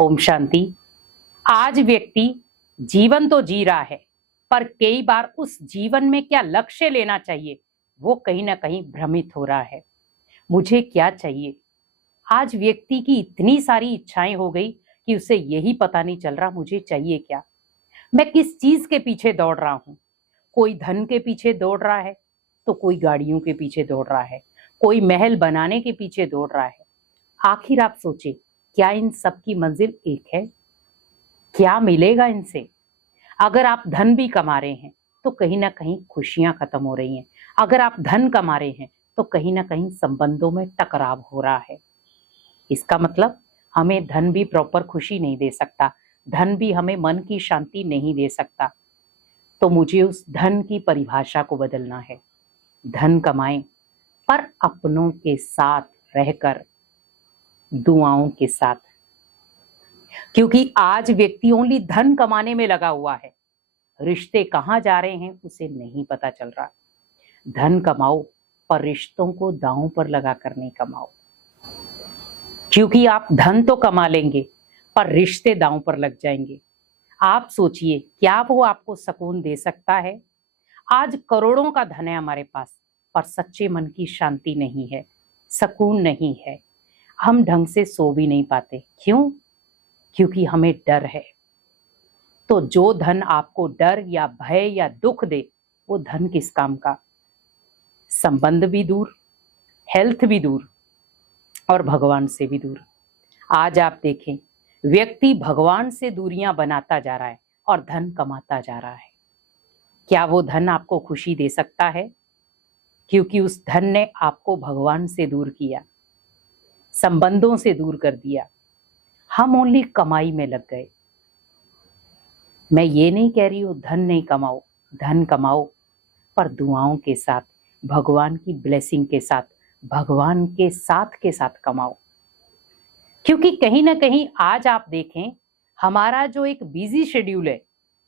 ओम शांति। आज व्यक्ति जीवन तो जी रहा है, पर कई बार उस जीवन में क्या लक्ष्य लेना चाहिए वो कहीं ना कहीं भ्रमित हो रहा है। मुझे क्या चाहिए? आज व्यक्ति की इतनी सारी इच्छाएं हो गई कि उसे यही पता नहीं चल रहा मुझे चाहिए क्या। मैं किस चीज के पीछे दौड़ रहा हूँ? कोई धन के पीछे दौड़ रहा है, तो कोई गाड़ियों के पीछे दौड़ रहा है, कोई महल बनाने के पीछे दौड़ रहा है। आखिर आप सोचे, क्या इन सब की मंजिल एक है? क्या मिलेगा इनसे? अगर आप धन भी कमा रहे हैं तो कहीं ना कहीं खुशियां खत्म हो रही हैं। अगर आप धन कमा रहे हैं तो कहीं ना कहीं संबंधों में टकराव हो रहा है। इसका मतलब हमें धन भी प्रॉपर खुशी नहीं दे सकता, धन भी हमें मन की शांति नहीं दे सकता। तो मुझे उस धन की परिभाषा को बदलना है। धन कमाएं, पर अपनों के साथ रहकर, दुआओं के साथ। क्योंकि आज व्यक्ति ओनली धन कमाने में लगा हुआ है, रिश्ते कहाँ जा रहे हैं उसे नहीं पता चल रहा। धन कमाओ, पर रिश्तों को दांव पर लगा कर नहीं कमाओ। क्योंकि आप धन तो कमा लेंगे पर रिश्ते दांव पर लग जाएंगे। आप सोचिए, क्या वो आपको सुकून दे सकता है? आज करोड़ों का धन है हमारे पास, पर सच्चे मन की शांति नहीं है, सुकून नहीं है। हम ढंग से सो भी नहीं पाते। क्यों? क्योंकि हमें डर है। तो जो धन आपको डर या भय या दुख दे, वो धन किस काम का? संबंध भी दूर, हेल्थ भी दूर, और भगवान से भी दूर। आज आप देखें, व्यक्ति भगवान से दूरियां बनाता जा रहा है और धन कमाता जा रहा है। क्या वो धन आपको खुशी दे सकता है? क्योंकि उस धन ने आपको भगवान से दूर किया, संबंधों से दूर कर दिया। हम ओनली कमाई में लग गए। मैं ये नहीं कह रही हूं धन नहीं कमाओ, धन कमाओ, पर दुआओं के साथ, भगवान की ब्लेसिंग के साथ, भगवान के साथ कमाओ। क्योंकि कहीं ना कहीं आज आप देखें, हमारा जो एक बिजी शेड्यूल है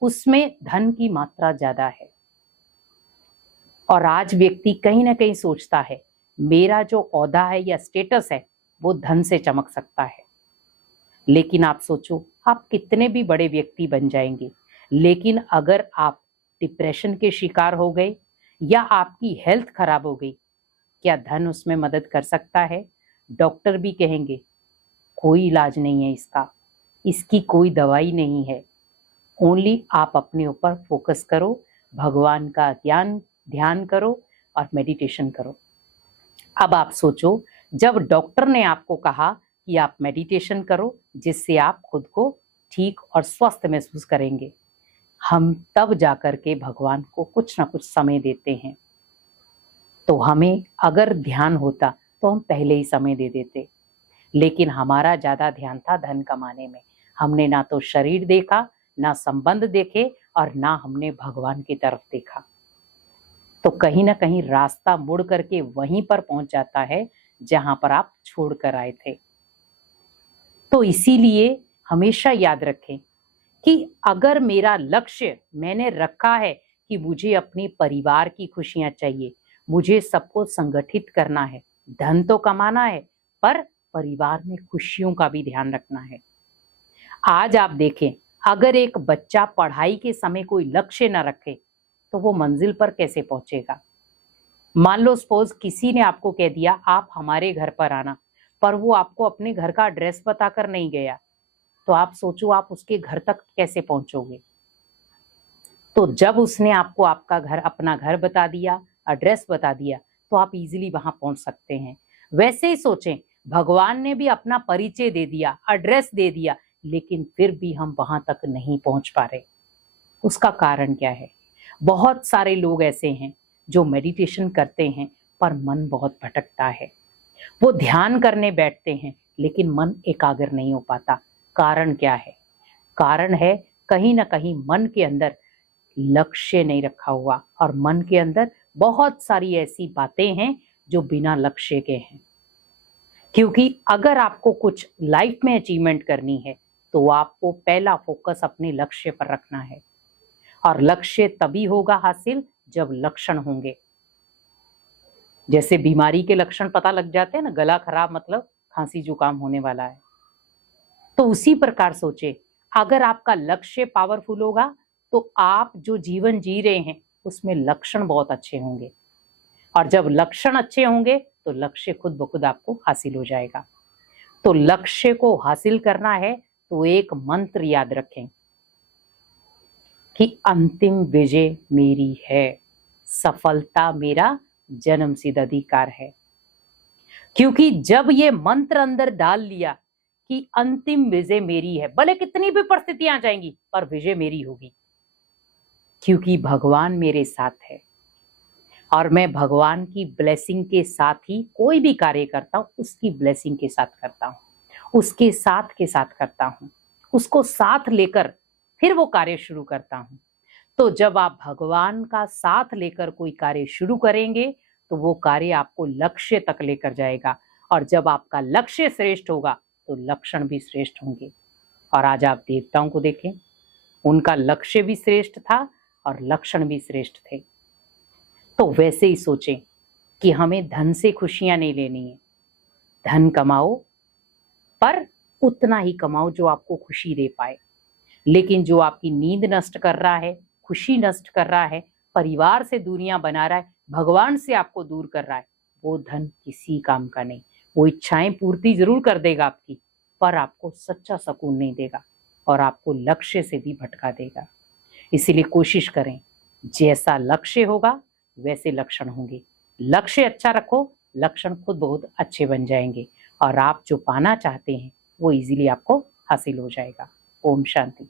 उसमें धन की मात्रा ज्यादा है। और आज व्यक्ति कहीं ना कहीं सोचता है मेरा जो ओहदा है या स्टेटस है वो धन से चमक सकता है। लेकिन आप सोचो, आप कितने भी बड़े व्यक्ति बन जाएंगे, लेकिन अगर आप डिप्रेशन के शिकार हो गए या आपकी हेल्थ खराब हो गई, क्या धन उसमें मदद कर सकता है? डॉक्टर भी कहेंगे कोई इलाज नहीं है इसका, इसकी कोई दवाई नहीं है। ओनली आप अपने ऊपर फोकस करो, भगवान का ध्यान करो और मेडिटेशन करो। अब आप सोचो, जब डॉक्टर ने आपको कहा कि आप मेडिटेशन करो जिससे आप खुद को ठीक और स्वस्थ महसूस करेंगे, हम तब जाकर के भगवान को कुछ ना कुछ समय देते हैं। तो हमें अगर ध्यान होता तो हम पहले ही समय दे देते, लेकिन हमारा ज्यादा ध्यान था धन कमाने में। हमने ना तो शरीर देखा, ना संबंध देखे, और ना हमने भगवान की तरफ देखा। तो कहीं ना कहीं रास्ता मुड़ करके वहीं पर पहुंच जाता है जहां पर आप छोड़ कर आए थे। तो इसीलिए हमेशा याद रखें कि अगर मेरा लक्ष्य मैंने रखा है कि मुझे अपने परिवार की खुशियां चाहिए, मुझे सबको संगठित करना है, धन तो कमाना है, पर परिवार में खुशियों का भी ध्यान रखना है। आज आप देखें, अगर एक बच्चा पढ़ाई के समय कोई लक्ष्य न रखे तो वो मंजिल पर कैसे पहुंचेगा? मान लो सपोज किसी ने आपको कह दिया आप हमारे घर पर आना, पर वो आपको अपने घर का एड्रेस बताकर नहीं गया, तो आप सोचो आप उसके घर तक कैसे पहुंचोगे? तो जब उसने आपको आपका घर, अपना घर बता दिया, एड्रेस बता दिया, तो आप इजीली वहां पहुंच सकते हैं। वैसे ही सोचें, भगवान ने भी अपना परिचय दे दिया, एड्रेस दे दिया, लेकिन फिर भी हम वहां तक नहीं पहुंच पा रहे। उसका कारण क्या है? बहुत सारे लोग ऐसे हैं जो मेडिटेशन करते हैं पर मन बहुत भटकता है। वो ध्यान करने बैठते हैं लेकिन मन एकाग्र नहीं हो पाता। कारण क्या है? कारण है कहीं ना कहीं मन के अंदर लक्ष्य नहीं रखा हुआ, और मन के अंदर बहुत सारी ऐसी बातें हैं जो बिना लक्ष्य के हैं। क्योंकि अगर आपको कुछ लाइफ में अचीवमेंट करनी है तो आपको पहला फोकस अपने लक्ष्य पर रखना है, और लक्ष्य तभी होगा हासिल जब लक्षण होंगे। जैसे बीमारी के लक्षण पता लग जाते हैं ना, गला खराब मतलब खांसी जुकाम होने वाला है। तो उसी प्रकार सोचे, अगर आपका लक्ष्य पावरफुल होगा तो आप जो जीवन जी रहे हैं उसमें लक्षण बहुत अच्छे होंगे, और जब लक्षण अच्छे होंगे तो लक्ष्य खुद ब खुद आपको हासिल हो जाएगा। तो लक्ष्य को हासिल करना है तो एक मंत्र याद रखें कि अंतिम विजय मेरी है, सफलता मेरा जन्मसिद्ध अधिकार है। क्योंकि जब ये मंत्र अंदर डाल लिया कि अंतिम विजय मेरी है, भले कितनी भी परिस्थितियां आ जाएंगी पर विजय मेरी होगी, क्योंकि भगवान मेरे साथ है और मैं भगवान की ब्लेसिंग के साथ ही कोई भी कार्य करता हूं, उसकी ब्लेसिंग के साथ करता हूं, उसके साथ के साथ करता हूं, उसको साथ लेकर फिर वो कार्य शुरू करता हूं। तो जब आप भगवान का साथ लेकर कोई कार्य शुरू करेंगे तो वो कार्य आपको लक्ष्य तक लेकर जाएगा, और जब आपका लक्ष्य श्रेष्ठ होगा तो लक्षण भी श्रेष्ठ होंगे। और आज आप देवताओं को देखें, उनका लक्ष्य भी श्रेष्ठ था और लक्षण भी श्रेष्ठ थे। तो वैसे ही सोचें कि हमें धन से खुशियां नहीं लेनी है, धन कमाओ पर उतना ही कमाओ जो आपको खुशी दे पाए, लेकिन जो आपकी नींद नष्ट कर रहा है, खुशी नष्ट कर रहा है, परिवार से दूरियां बना रहा है, भगवान से आपको दूर कर रहा है, वो धन किसी काम का नहीं। वो इच्छाएं पूर्ति जरूर कर देगा आपकी, पर आपको सच्चा सुकून नहीं देगा और आपको लक्ष्य से भी भटका देगा। इसीलिए कोशिश करें, जैसा लक्ष्य होगा वैसे लक्षण होंगे। लक्ष्य अच्छा रखो, लक्षण खुद बहुत अच्छे बन जाएंगे और आप जो पाना चाहते हैं वो इजीली आपको हासिल हो जाएगा। ओम शांति।